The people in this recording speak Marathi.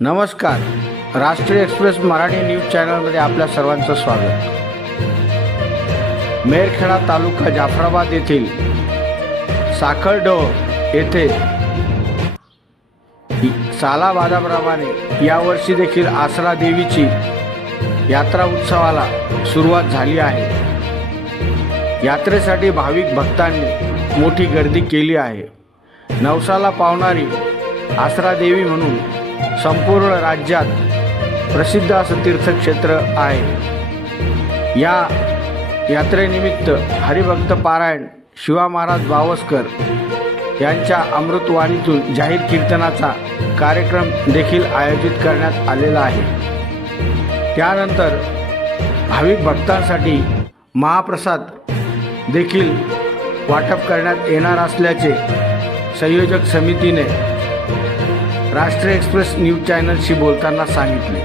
नमस्कार. राष्ट्रीय एक्सप्रेस मराठी न्यूज चॅनलमध्ये आपल्या सर्वांचं स्वागत. मेरखेडा तालुका जाफराबाद येथील साखरडो येथे सालावादाप्रमाणे यावर्षी देखील आसरा देवीची यात्रा उत्सवाला सुरुवात झाली आहे. यात्रेसाठी भाविक भक्तांनी मोठी गर्दी केली आहे. नवसाला पावणारी आसरा देवी म्हणून संपूर्ण राज्यात प्रसिद्ध असं तीर्थक्षेत्र आहे. या यात्रेनिमित्त हरिभक्त पारायण शिवा महाराज बावस्कर यांच्या अमृतवाणीतून जाहीर कीर्तनाचा कार्यक्रम देखील आयोजित करण्यात आलेला आहे. त्यानंतर भाविक भक्तांसाठी महाप्रसाद देखील वाटप करण्यात येणार असल्याचे संयोजक समितीने राष्ट्रीय एक्सप्रेस न्यूज चॅनलशी बोलताना सांगितले.